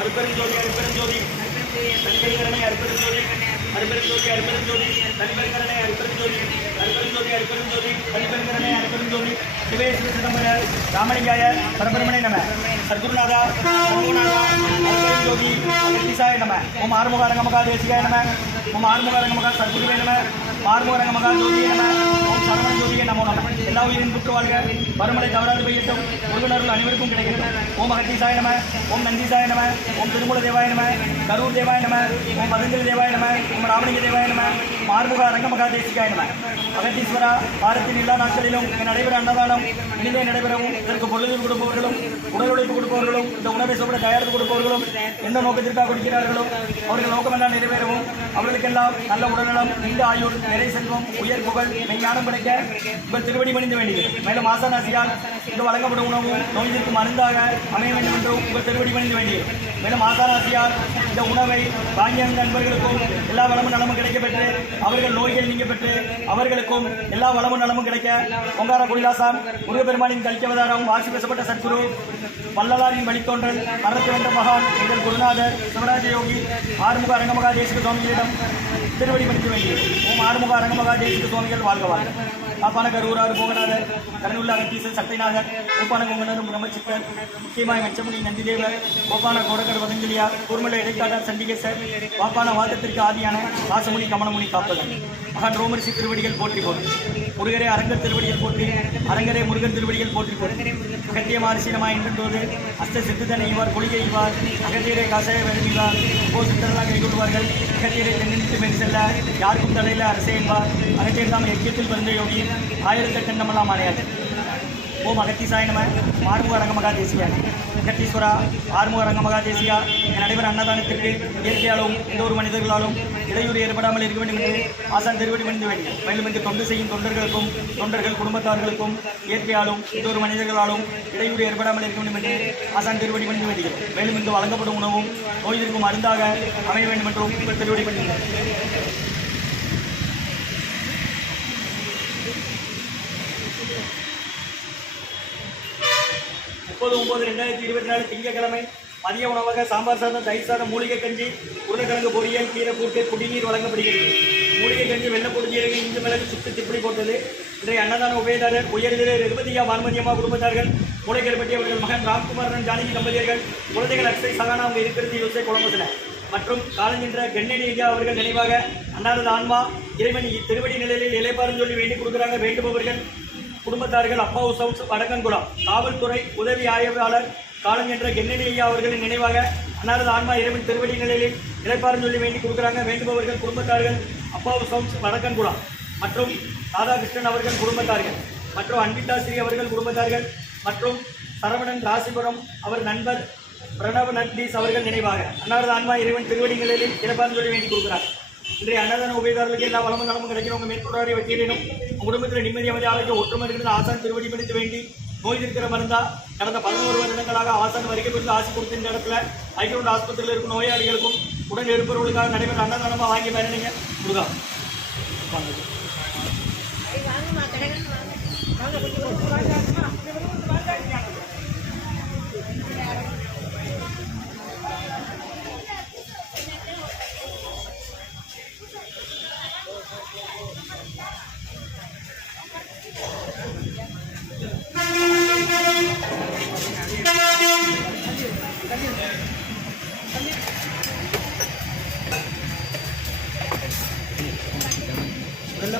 அருப்பெருஞ்சோதி அருப்பெருஞ்சோதி தனிப்பெருங்கரணை அருப்பெருஞ்சோதி அருப்பெருஞ்சோதி அருப்பெருஞ்சோதி தனிப்பெருங்கரணை அருப்பெருஞ்சோதி அருப்பெருஞ்சோதி அருப்பெருஞ்சோதி தனிப்பெருங்கரணை அருப்பெருஞ்சோதி சிவே சிதம்பர ராமலிங்காய பரபிரமணே நம சத்குருநாதா சண்முகநாதா அருப்பெருஞ்சோதி அகத்தீசாய நம ஓம் ஆறுமுக அரங்கமகா தேசிகாய நம ஓம் ஆறுமுக அரங்கமகா சத்குருவே நம ஆறுமுக அரங்கமகா ஜோதியே நம ஓம் சரவண ஜோதியே நமோ நம எல்லா உயிரின் புற்று வாழ்க வருமலை தவறாது பெய்யட்டும் முருகனருள் அனைவருக்கும் கிடைக்கட்டும் ஓம் அகத்தீசாய நம ஓம் நந்தீசாய நம ஓம் திருமூல தேவாய நம கரூர் தேவாய நம ஓம் மதங்கிரி தேவாய நம ஓம் ராமலிங்க தேவாய நம ஆறுமுக அரங்கமகா தேசிகாய நம அகத்தீஸ்வரா வாரத்தின் எல்லா நாட்களிலும் நடைபெற அன்னதானம் இனிதே நடைபெறவும் இதற்கு பொழுது கொடுப்பவர்களும் உடல் உழைப்பு கொடுப்பவர்களும் இந்த உணவை சாப்பிட தயாரித்து கொடுப்பவர்களும் எந்த நோக்கத்திற்காக கொடுக்கிறார்களோ அவர்கள் நோக்கமெல்லாம் நிறைவேறவும் அவர்களுக்கெல்லாம் நல்ல உடல்நலம் நீண்ட ஆயுள் நிறை செல்வம் உயர் புகழ் மெய்ஞானம் கிடைக்க உங்கள் திருவடி பணிந்து வேண்டியது மேலும் ஆசானாசியால் இங்கு வழங்கப்படும் உணவும் நோய்க்கு மருந்தாக அமைய வேண்டும் என்றும் உங்கள் திருவடி பணிந்து வேண்டியது மேலும் ஆசானாசியால் இந்த உணவை வாங்கிய நண்பர்களுக்கும் எல்லா வளமும் நலமும் கிடைக்க பெற்று அவர்கள் நோய்கள் நீங்க பெற்று அவர்களுக்கும் எல்லா வளமும் நலமும் கிடைக்க ஒங்கார குடிலாசான் முருகப்பெருமானின் கல்கியவதாரம் வாசி பேசப்பட்ட சத்குரு வள்ளலாரின் வழித்தோன்றல் மரணத்து வென்ற மகான் எங்கள் குருநாதர் சிவராஜ யோகி ஆறுமுக அரங்கமகா தேசிக சுவாமிகளிடம் திருவடி பணிக்க வேண்டியது ஓம் ஆறுமுக அரங்கமகா தேசிக சுவாமிகள் வாழ்கவார் காப்பான கரூராறு போகநாதர் கருணுள்ள அகத்தீசன் சக்திநாதர் கோப்பான கொங்கனரும் பிரம்மச்சித்தர் முக்கியமாய் மெச்சமுனி நந்திதேவர் கோப்பான கோடகர் வதஞ்சலியார் கூர்மலை இடைக்காட்டார் சண்டிகேசர் வாப்பான வாதத்திற்கு ஆதியான வாசமுனி கமனமுனி காப்பதன் மகான் ரோமரிசி திருவடிகள் போற்றி போற்றி முருகரே அரங்கர் திருவடிகள் போற்றி அரங்கரே முருகன் திருவடிகள் போற்றி போற்றி அகத்திய மாரிசீனமாய் என்றோது அஸ்த சித்துதன் ஈவார் கொள்கை ஈவார் அகத்தியரை காசாய வெறுமிவார் ஓ சித்தரெல்லாம் கைகொள்வார்கள் அகத்தியரை தென்னிட்டு மேல் செல்ல யாருக்கும் தலையில் அரசே என்பார் அகத்தியர் தாம் எக்கியத்தில் பிறந்த யோகி ஆயிரத்தெட்டு நம்மெல்லாம் அடையாது ஓம் அகத்தீசாய நம ஆறுமுக அரங்கமகா தேசியா அகத்தீஸ்வரா ஆறுமுக அரங்கமகா தேசியா நடைபெற அன்னதானத்திற்கு இயற்கையாலும் எந்த ஒரு மனிதர்களாலும் இடையூறு ஏற்படாமல் இருக்க வேண்டும் என்று ஆசான் திருவடி பணிந்து வேண்டும் மேலும் இங்கு தொண்டு செய்யும் தொண்டர்களுக்கும் தொண்டர்கள் குடும்பத்தார்களுக்கும் இயற்கையாலும் எந்த ஒரு மனிதர்களாலும் இடையூறு ஏற்படாமல் இருக்க வேண்டும் என்று ஆசான் திருவடி பணிந்து வேண்டுகிறோம் மேலும் இங்கு வழங்கப்படும் உணவும் நோய்களுக்கும் மருந்தாக அமைய வேண்டும் என்றும் உங்கள் திருவடி பணிகிறோம் 30/9/2024 திங்கட்கிழமை மதிய உணவாக சாம்பார் சாதம் தயிர் சாதம் மூலிகை கஞ்சி உருளைக்கிழங்கு பொரியல் கீரை கூட்டு குடிநீர் வழங்கப்படுகிறது. மூலிகை கஞ்சி வெள்ளப்பொடி ஜீரக இஞ்சி மிளகு சுட்டு திப்படி போட்டது. இன்றைய அன்னதான உபயதாரர் உயர்திரு ரகுபதியா பானுமதியம்மா குடும்பத்தார்கள் மூளைக்கேற்பட்டி அவர்கள் மகன் ராம்குமாரன் ஜானகி தம்பதியர்கள் குழந்தைகள் அக்ஷய் சகானா அவங்க இருக்கிறது யோசை குழம்புல மற்றும் காலஞ்சென்ற கென்னடி ஐயா அவர்கள் நினைவாக அன்னாரது ஆன்மா இறைவன் திருவடி நிலையில் இலைப்பாருன்னு சொல்லி வேண்டி கொடுக்குறாங்க. வேண்டுபவர்கள் குடும்பத்தார்கள் அப்பா ஹவுஸ் வடக்கன்குளம் காவல்துறை உதவி ஆய்வாளர் காலஞ்சென்ற கென்னடி ஐயா அவர்களின் நினைவாக அன்னாரது ஆன்மா இறைவன் திருவடி நிலையில் இலைப்பாருன்னு சொல்லி வேண்டி கொடுக்குறாங்க. வேண்டுபவர்கள் குடும்பத்தார்கள் அப்பா ஹவுஸ் வடக்கன்குளம் மற்றும் ராதாகிருஷ்ணன் அவர்கள் குடும்பத்தார்கள் மற்றும் அன்பிதாஸ்ரீ அவர்கள் குடும்பத்தார்கள் மற்றும் சரவணன் ராசிபுரம் அவர் நண்பர் பிரணவ நந்தீஸ் அவர்கள் நினைவாக அன்னாரது ஆன்மா இறைவன் திருவடி நிலையில் இறப்பான்னு சொல்லி வேண்டி கொடுக்குறார். இன்றைய அன்னதான உபயதாரர்களுக்கு எல்லா வளமும் நலமும் கிடைக்கிறவங்க மேற்கொள்ளாரை வச்சிடணும். குடும்பத்தில் நிம்மதி அமைதி ஆலைக்கு ஒற்றுமை இருக்கிறது ஆசான் திருவடி பிடித்து வேண்டி நோய் இருக்கிற மருந்தா கடந்த 11 வருடங்களாக ஆசான் வருகை கொடுத்து ஆசி கொடுத்த இந்த இடத்துல ஐக்கிய ஆஸ்பத்திரியில் இருக்கும் நோயாளிகளுக்கும் உடன் இருப்பவர்களுக்காக நடைபெற்ற அன்னதானமாக வாங்கி பயணிங்க முருகா.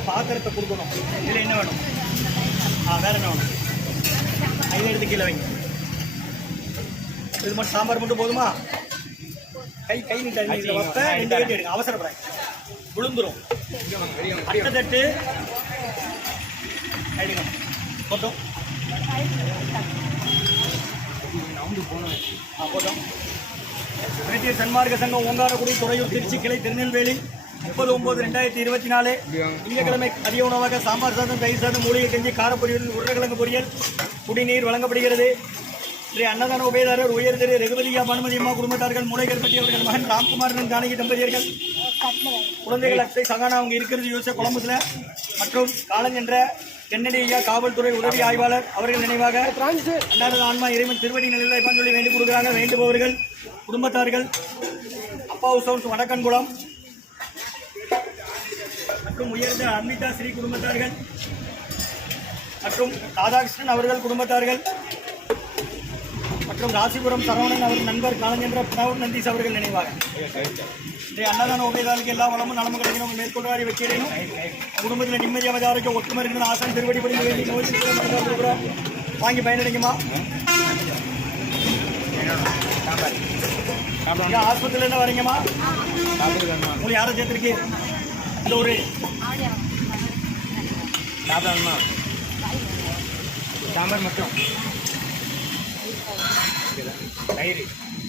பாத்திரத்தை கொடுக்கணும். இதில் என்ன வேணும்? வேற என்ன வேணும்? இதை எடுத்து கீழே வைங்க. இது மட்டும் சாம்பார் மட்டும் போதுமா? கை நீட்டாக வைப்ப 2 கட்டி எடுங்க. அவசரப்படாது, விழுந்துரும். அட்டத்தட்டு எடுங்க போட்டோம். போட்டோம். இலக்கிய சன்மார்க்க சங்கம் ஓங்காரக்குடி துறையூர் திருச்சி கிளை திருநெல்வேலி 30/9/2024 திங்கட்கிழமை மதிய உணவாக சாம்பார் சாதம் தயிர் சாதம் மூலிகை கஞ்சி காரப்பொரியல் உருளைக்கிழங்கு பொரியல் குடிநீர் வழங்கப்படுகிறது. இன்றைய அன்னதான உபயதாரர் உயர் திரு ரகுபதியா பானுமதியம்மா குடும்பத்தார்கள் மூளைக்கேற்பட்டி அவர்கள் மகன் ராம்குமாரன் ஜானகி தம்பதியர்கள் குழந்தைகள் அக்ஷய் சகானா அவங்க இருக்கிறது யோசை குழம்புல மற்றும் காலஞ்சென்ற கென்னடி ஐயா காவல்துறை உதவி ஆய்வாளர் அவர்கள் நினைவாக அன்னாரது ஆன்மா இறைவன் திருவடி நிலையில் சொல்லி வேண்டி கொடுக்குறாங்க. வேண்டுபவர்கள் குடும்பத்தார்கள் அப்பா ஹவுஸ் வடக்கன்குளம் மற்றும் உயர்ந்த அன்விதா ஸ்ரீ குடும்பத்தார்கள் மற்றும் ராதாகிருஷ்ணன் அவர்கள் குடும்பத்தார்கள் மற்றும் ராசிபுரம் சரவணன் அவர் நண்பர் காலஞ்சென்ற பிரணவ் நந்தீஸ் அவர்கள் நினைவாக இன்றைய அன்னதான உபயதாளுக்கு எல்லா வளமும் நலமும் கிடைக்கணும் மேற்கொள்வாரி வைக்கிறேன். குடும்பத்தில் நிம்மதியாக ஆரோக்கியம் ஒற்றுமை இருக்கிற ஆசன் திருவடி படிக்க வேண்டி நோய் வாங்கி பயனடைக்குமா? ஆஸ்பத்திரியில இருந்து வரீங்கம்மா? உங்களுக்கு யாரை சேர்த்துருக்கு? இந்த ஒரு சாம்பார் மட்டும் தயிர்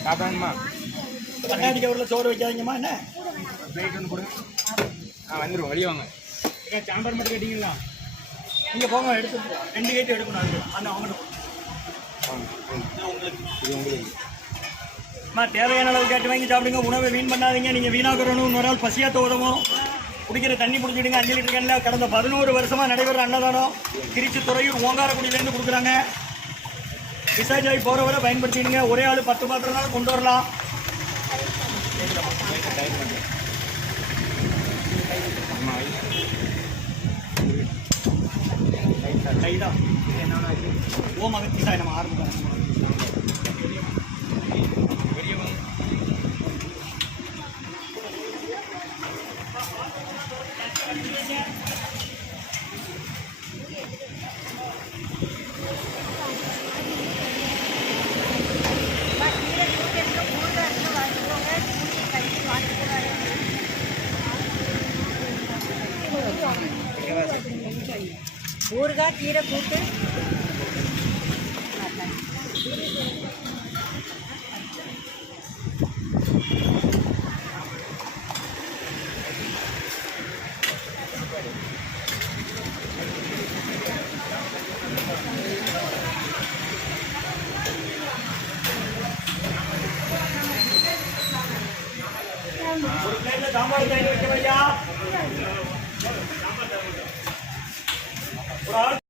சாப்பிடணுமா? கண்ணாடிக்கு அவரில் சோறு வைக்காதீங்கம்மா. என்ன பிளேட் ஒன்று கொடுங்க. வந்துடும் வெளியே வாங்க. சாம்பார் மட்டும் கேட்டீங்களா? நீங்கள் போங்க எடுத்து 2 கேட்டு எடுக்கணும். அது அந்த அவங்கள்ட்ட உங்களுக்கு தேவையான அளவு கேட்டு வாங்கி சாப்பிடுங்க. உணவை வீண் பண்ணாதீங்க. நீங்கள் வீணாக்கிறணும். ஒரு நாள் பசியாத்த உதவும். குடிக்கிற தண்ணி பிடிச்சிடுங்க. 5 லிட்டர் கேனில் கடந்த 11 வருஷமாக நடைபெற அன்னதானம் திருச்சி துறையூர் ஓங்காரக்குடியிலேருந்து கொடுக்குறாங்க. டிஸ்சார்ஜ் ஆகி போகிற வரை பயன்படுத்திடுங்க. ஒரே ஆள் 10 பாத்திரம் கொண்டு வரலாம். கைதான் ஓம் அகத்திசாய் நம்ம ஆரம்பிக்கிறோம். ஊறுகாய் கீரை கூட்டு ஒரு பிளேட்ல சாம்பார் தயிர் வைக்க வையா. ஒரு ஆள்